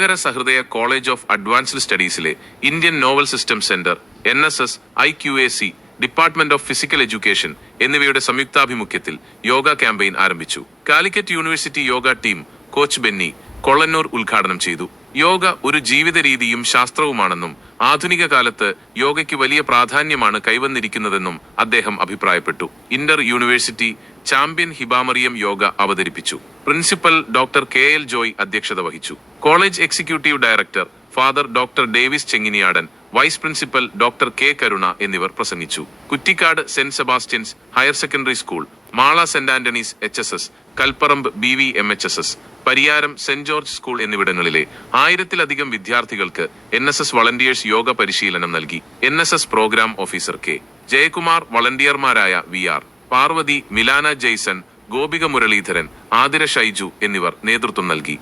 Ratnakara Sahrdaya college of advanced സ്റ്റഡീസിലെ Indian novel system centre, NSS, IQAC, department of physical education എന്നിവയുടെ സംയുക്താഭിമുഖ്യത്തിൽ yoga campaign ആരംഭിച്ചു. Calicut university yoga team coach Benny Kollannur ഉദ്ഘാടനം ചെയ്തു. യോഗ ഒരു ജീവിത രീതിയും ശാസ്ത്രവുമാണെന്നും ആധുനിക കാലത്ത് യോഗയ്ക്ക് വലിയ പ്രാധാന്യമാണ് കൈവന്നിരിക്കുന്നതെന്നും അദ്ദേഹം അഭിപ്രായപ്പെട്ടു. ഇന്റർ യൂണിവേഴ്സിറ്റി ചാമ്പ്യൻ ഹിബാമറിയം യോഗ അവതരിപ്പിച്ചു. പ്രിൻസിപ്പൽ ഡോക്ടർ KL ജോയ് അധ്യക്ഷത വഹിച്ചു. College executive director father doctor Davis Chenginiyadan, vice principal doctor K കരുണ എന്നിവർ പ്രസംഗിച്ചു. കുറ്റിക്കാട് saint Sebastian's higher secondary school, Mala saint Antony's HSS, Kalparambu BVMHSS, Pariyaram saint George school എന്നിവിടങ്ങളിലെ 1000-ലധികം വിദ്യാർത്ഥികൾക്ക് NSS വളണ്ടിയേഴ്സ് യോഗ പരിശീലനം നൽകി. NSS programme officer K Jayakumar, വളണ്ടിയർമാരായ VR Parvathi, Milana Jason, Gopika Muraleedharan, Athira Shaiju എന്നിവർ നേതൃത്വം നൽകി.